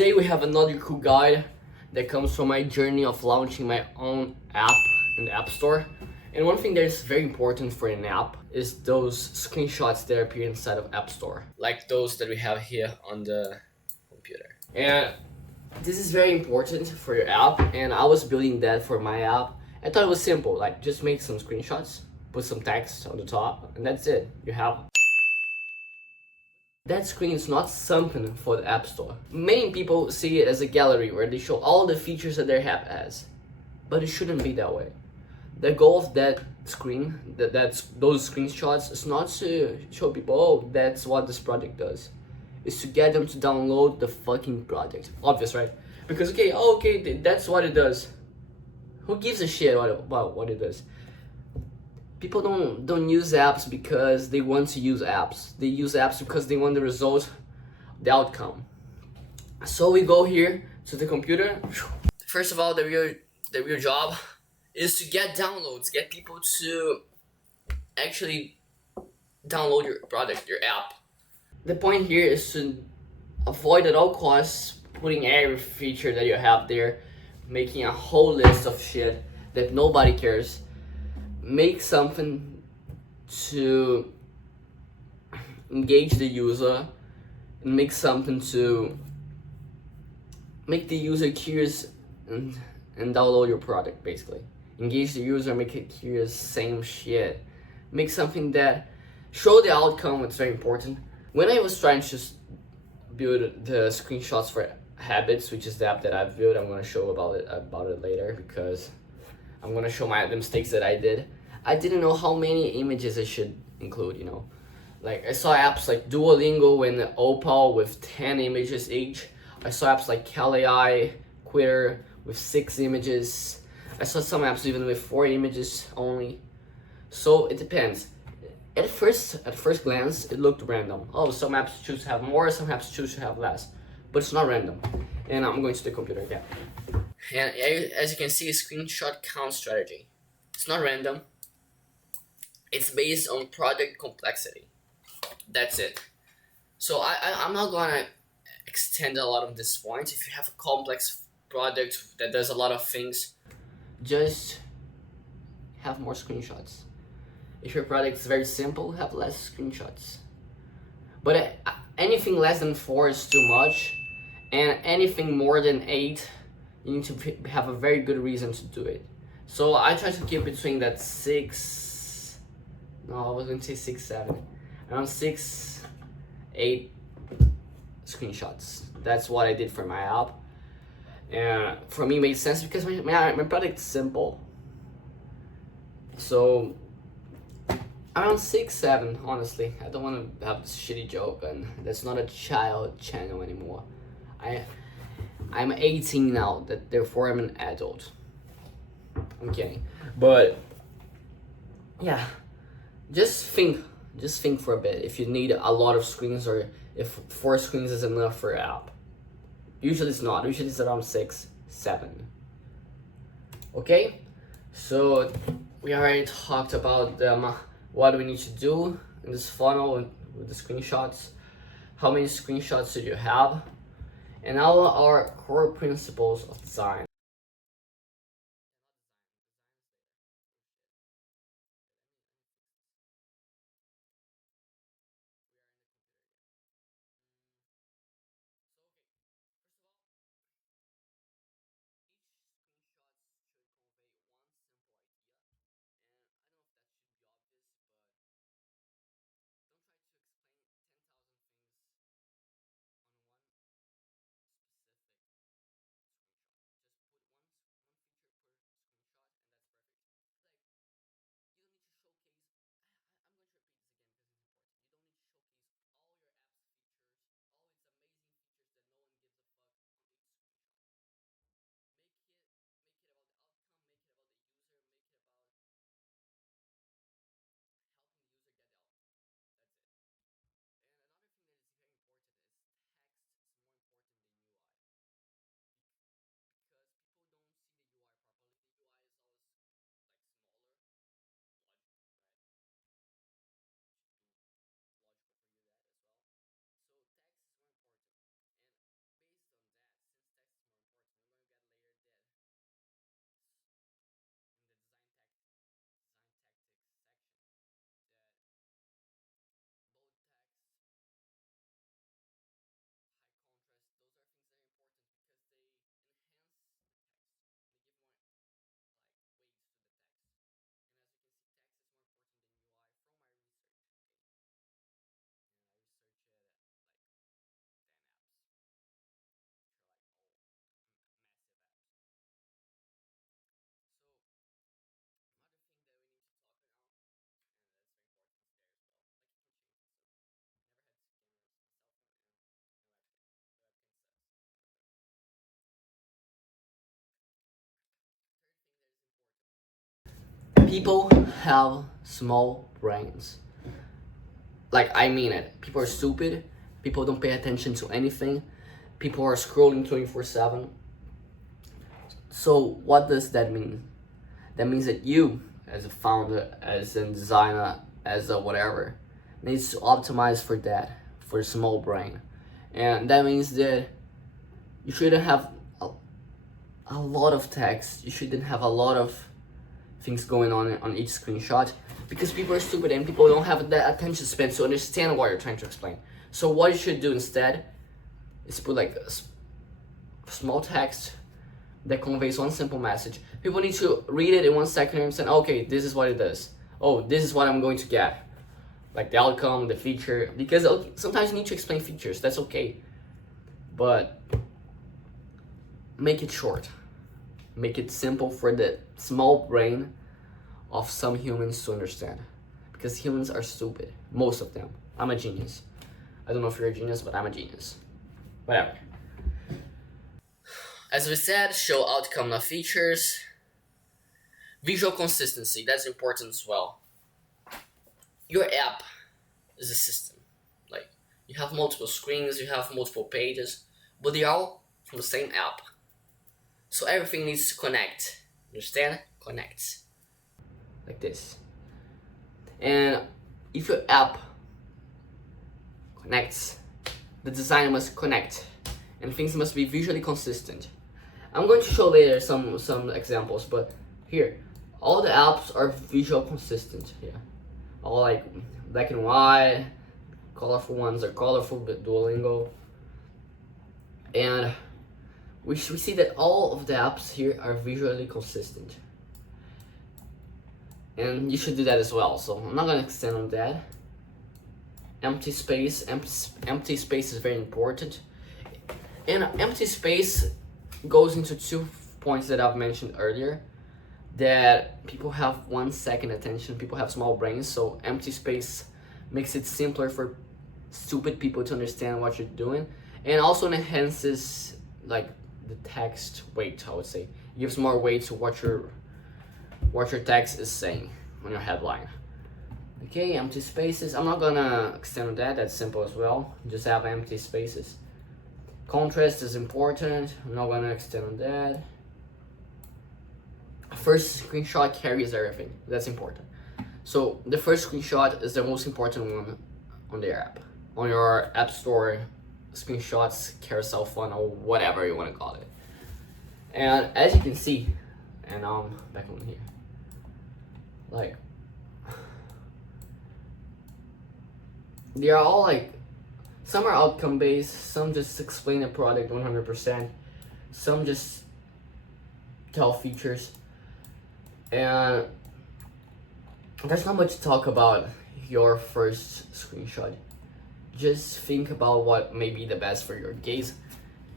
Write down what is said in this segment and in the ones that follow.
Today we have another cool guide that comes from my journey of launching my own app in the App Store. And one thing that is very important for an app is those screenshots that appear inside of App Store, like those that we have here on the computer. And this is very important for your app, and I was building that for my app. I thought it was simple, like just make some screenshots, put some text on the top, and that's it. You have that screen is not something for the App Store. Many people see it as a gallery where they show all the features that their app has, but it shouldn't be that way. The goal of that screen, that's those screenshots, is not to show people, oh, that's what this project does. It's to get them to download the fucking project. Obvious, right? Because okay, that's what it does. Who gives a shit about what it does? People don't use apps because they want to use apps. They use apps because they want the result, the outcome. So we go here to the computer. First of all, the real job is to get downloads, get people to actually download your product, your app. The point here is to avoid at all costs putting every feature that you have there, making a whole list of shit that nobody cares. Make something to engage the user, and make something to make the user curious and download your product. Basically engage the user, make it curious, same shit. Make something that show the outcome. It's very important. When I was trying to build the screenshots for Habits, which is the app that I've built, I'm going to show about it later, because I'm gonna show the mistakes that I did. I didn't know how many images I should include, Like, I saw apps like Duolingo and Opal with 10 images each. I saw apps like CalAI, Quitter with 6 images. I saw some apps even with 4 images only. So it depends. At first glance, it looked random. Oh, some apps choose to have more, some apps choose to have less. But it's not random. And I'm going to the computer again. And as you can see, screenshot count strategy. It's not random. It's based on product complexity. That's it. So I'm not gonna extend a lot on this point. If you have a complex product that does a lot of things, just have more screenshots. If your product is very simple, have less screenshots. But anything less than 4 is too much, and anything more than 8, you need to have a very good reason to do it. So I try to keep between that 6, no, I was going to say 6, 7, around 6, 8 screenshots. That's what I did for my app. And for me, it made sense because my product is simple. So around 6, 7, honestly. I don't want to have this shitty joke, and that's not a child channel anymore. I'm 18 now, therefore I'm an adult. I'm kidding. But yeah, just think for a bit if you need a lot of screens, or if 4 screens is enough for your app. Usually it's not. Usually it's around 6, 7. Okay, so we already talked about what we need to do in this funnel with the screenshots. How many screenshots should you have? And now our core principles of design. People have small brains. Like, I mean it. People are stupid. People don't pay attention to anything. People are scrolling 24/7. So what does that mean? That means that you, as a founder, as a designer, as a whatever, needs to optimize for that, for a small brain. And that means that you shouldn't have a lot of text. You shouldn't have a lot of things going on each screenshot, because people are stupid and people don't have that attention span to understand what you're trying to explain. So what you should do instead is put like small text that conveys one simple message. People need to read it in 1 second and say, okay, this is what it does. Oh, this is what I'm going to get. Like the outcome, the feature. Because sometimes you need to explain features, that's okay. But make it short. Make it simple for the small brain of some humans to understand. Because humans are stupid. Most of them. I'm a genius. I don't know if you're a genius, but I'm a genius. Whatever. As we said, show outcome, not features. Visual consistency, that's important as well. Your app is a system. Like, you have multiple screens, you have multiple pages, but they're all from the same app. So everything needs to connect. Understand? Connects. Like this. And if your app connects, the design must connect. And things must be visually consistent. I'm going to show later some examples, but here, all the apps are visual consistent. Yeah, all like black and white, colorful ones are colorful, but Duolingo. And we see that all of the apps here are visually consistent. And you should do that as well, so I'm not gonna extend on that. Empty space is very important. And empty space goes into 2 points that I've mentioned earlier, that people have 1 second attention, people have small brains, so empty space makes it simpler for stupid people to understand what you're doing, and also enhances like the text weight, I would say. It gives more weight to what your text is saying on your headline. Okay, empty spaces. I'm not gonna extend on that, that's simple as well. Just have empty spaces. Contrast is important. I'm not gonna extend on that. First screenshot carries everything. That's important. So the first screenshot is the most important one on the app. On your app store, screenshots, carousel funnel, whatever you want to call it. And as you can see, and I'm back on here, like, they are all like, some are outcome based, some just explain the product 100%, some just tell features, and there's not much to talk about your first screenshot. Just think about what may be the best for your case.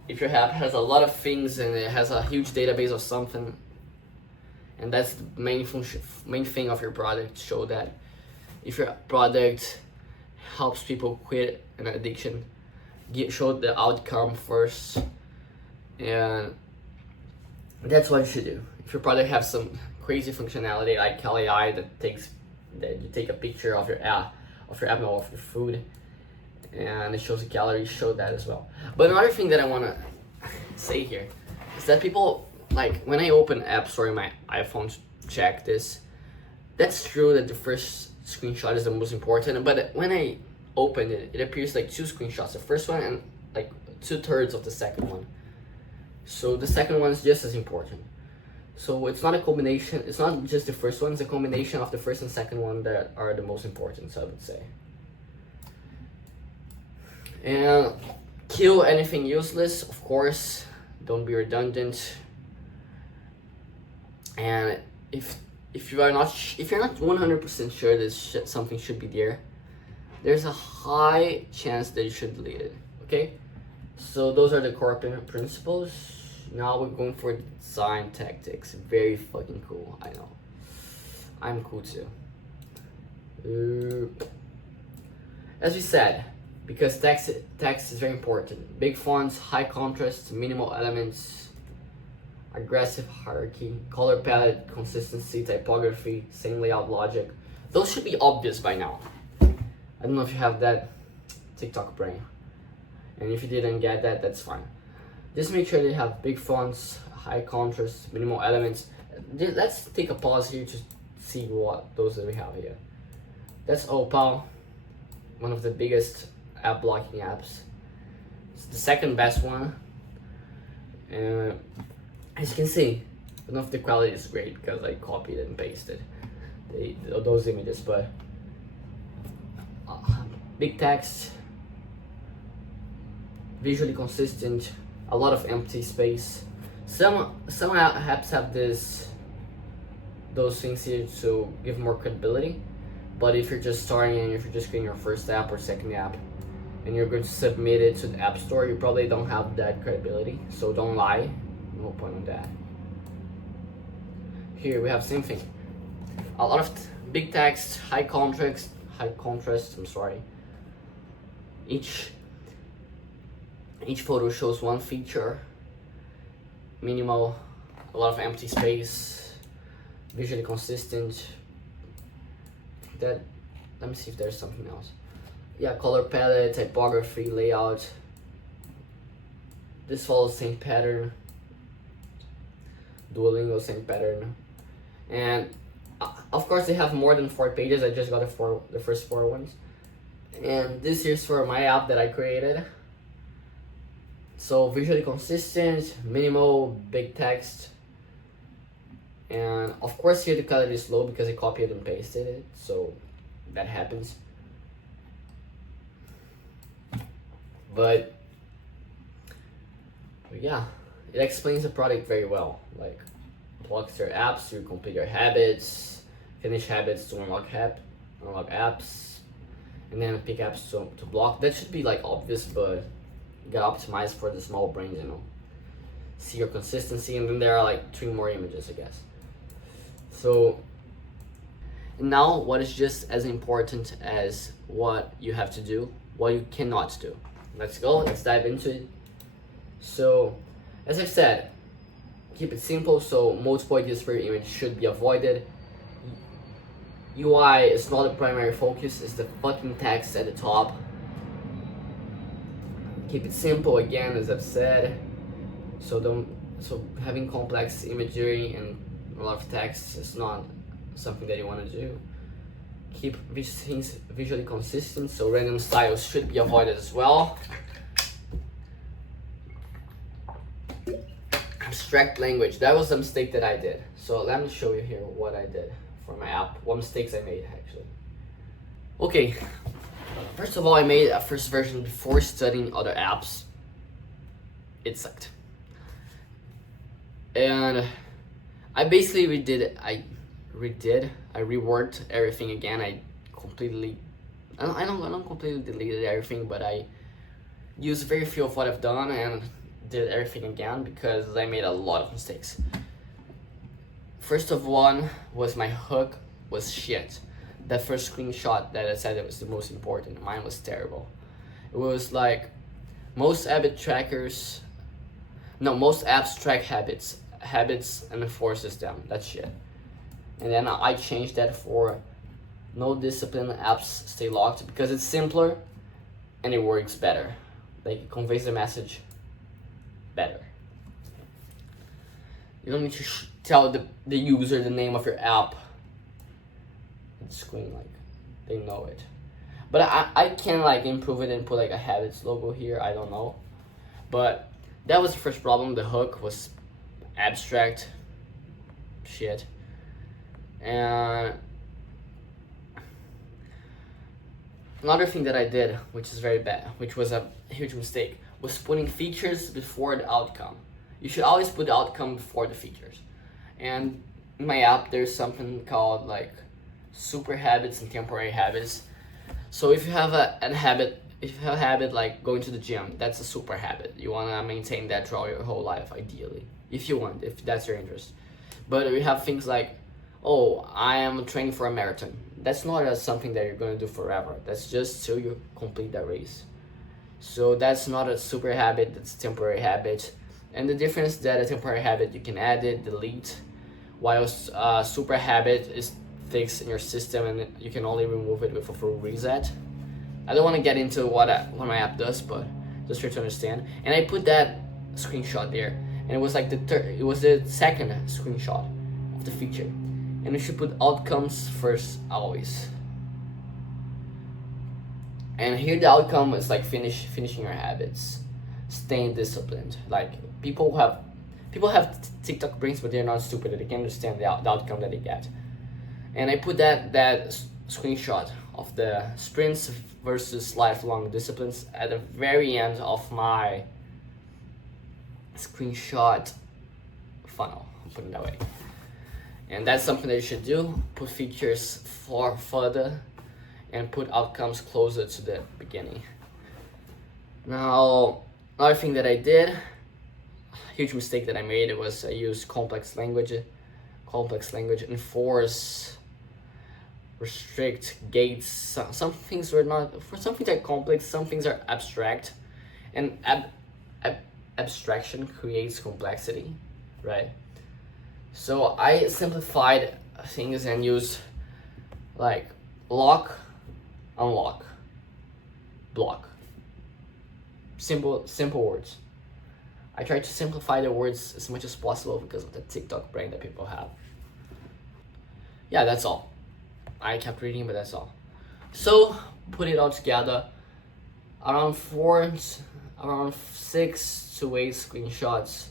If your app has a lot of things and it has a huge database of something, and that's the main thing of your product, show that. If your product helps people quit an addiction, show the outcome first, and that's what you should do. If your product has some crazy functionality like AI that you take a picture of your app or of your food, and it shows the calories, show that as well. But another thing that I want to say here is that people, like, when I open App Store in my iPhone to check this, that's true that the first screenshot is the most important, but when I open it, it appears like 2 screenshots, the first one and like 2/3 of the second one. So the second one is just as important. So it's not a combination, it's not just the first one, it's a combination of the first and second one that are the most important, so I would say. And kill anything useless, of course, don't be redundant. And if you're not 100% sure that something should be there, there's a high chance that you should delete it. Okay, so those are the core principles. Now we're going for design tactics. Very fucking cool, I know. I'm cool too. As we said, because text is very important. Big fonts, high contrast, minimal elements aggressive hierarchy, color palette, consistency, typography, same layout logic. Those should be obvious by now. I don't know if you have that TikTok brain. And if you didn't get that, that's fine. Just make sure they have big fonts, high contrast, minimal elements. Let's take a pause here to see what those that we have here. That's Opal, one of the biggest app blocking apps. It's the second best one. And as you can see, I don't know if the quality is great because I copied and pasted those images, but big text, visually consistent, a lot of empty space. Some apps have those things here to give more credibility, but if you're just starting and if you're just creating your first app or second app and you're going to submit it to the App Store, you probably don't have that credibility, so don't lie. No point on that. Here we have same thing. A lot of big text, high contrast. I'm sorry. Each photo shows one feature. Minimal, a lot of empty space, visually consistent. Let me see if there's something else. Yeah, color palette, typography, layout. This follows the same pattern. Duolingo, same pattern. And of course they have more than 4 pages. I just got the first 4 ones. And this here's for my app that I created. So visually consistent, minimal, big text. And of course here the quality is low because I copied and pasted it, so that happens. But yeah, it explains the product very well. Like, blocks your apps to complete your habits, finish habits to unlock apps, and then pick apps to block. That should be like obvious, but you gotta optimize for the small brains, you know. See your consistency, and then there are like 3 more images, I guess. So now what is just as important as what you have to do, what you cannot do. Let's go, let's dive into it. So as I've said, keep it simple, so multiple ideas for your image should be avoided. UI is not the primary focus, it's the fucking text at the top. Keep it simple again, as I've said. So having complex imagery and a lot of text is not something that you want to do. Keep things visually consistent, so random styles should be avoided as well. Abstract language, that was a mistake that I did. So let me show you here what I did for my app, what mistakes I made actually. Okay, first of all, I made a first version before studying other apps. It sucked. And I basically I reworked everything again. I don't completely deleted everything, but I used very few of what I've done and did everything again because I made a lot of mistakes. First of one was my hook was shit. That first screenshot that I said it was the most important, mine was terrible. It was like most apps track habits and enforces them. That's shit. And then I changed that for no discipline apps stay locked because it's simpler and it works better. Like, it conveys the message better. You don't need to tell the user the name of your app on the screen, like, they know it. But I can like improve it and put like a habits logo here, I don't know. But that was the first problem. The hook was abstract shit. And another thing that I did, which is very bad, which was a huge mistake, was putting features before the outcome. You should always put the outcome before the features. And in my app, there's something called like super habits and temporary habits. So if you have a habit like going to the gym, that's a super habit. You want to maintain that throughout your whole life, ideally, if that's your interest. But we have things like, oh, I am training for a marathon. That's not something that you're going to do forever. That's just till you complete that race. So that's not a super habit, that's a temporary habit. And the difference that a temporary habit, you can add it, delete, while super habit is fixed in your system and you can only remove it with a full reset. I don't want to get into what my app does, but just try to understand. And I put that screenshot there, and it was like the second screenshot of the feature. And you should put outcomes first always. And here the outcome is like finishing your habits, staying disciplined. Like people have TikTok brains, but they're not stupid. They can understand the outcome that they get. And I put that screenshot of the sprints versus lifelong disciplines at the very end of my screenshot funnel, I'll put it that way. And that's something that you should do. Put features further and put outcomes closer to the beginning. Now, another thing that I did, a huge mistake that I made, it was I used complex language, enforce, restrict, gates. Some things are not, for some things are complex, some things are abstract, and abstraction creates complexity, right? So I simplified things and used like lock, unlock, block. Simple words. I tried to simplify the words as much as possible because of the TikTok brain that people have. Yeah, that's all. I kept reading, but that's all. So put it all together. Around 6 to 8 screenshots.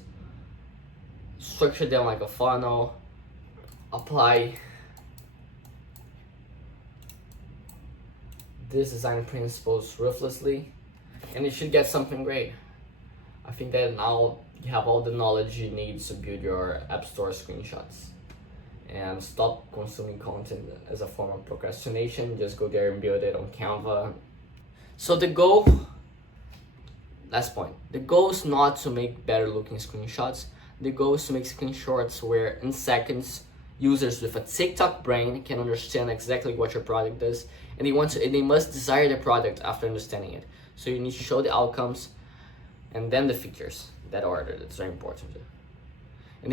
Structure them like a funnel. Apply these design principles ruthlessly, and you should get something great. I think that now you have all the knowledge you need to build your App Store screenshots. And stop consuming content as a form of procrastination. Just go there and build it on Canva. So the goal, last point, the goal is not to make better looking screenshots. The goal is to make screenshots where in seconds users with a TikTok brain can understand exactly what your product does, and they must desire the product after understanding it. So you need to show the outcomes and then the features. That order, that's very important. And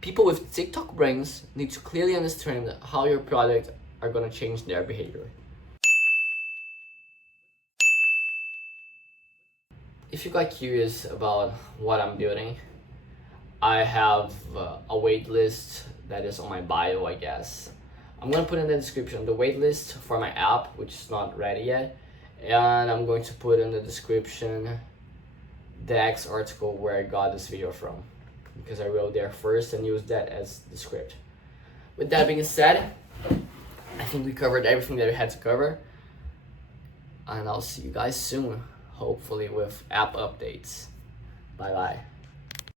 people with TikTok brains need to clearly understand how your product are gonna change their behavior. If you got curious about what I'm building, I have a waitlist that is on my bio, I guess. I'm gonna put in the description the waitlist for my app, which is not ready yet, and I'm going to put in the description the X article where I got this video from, because I wrote there first and used that as the script. With that being said, I think we covered everything that we had to cover, and I'll see you guys soon, hopefully with app updates. Bye bye.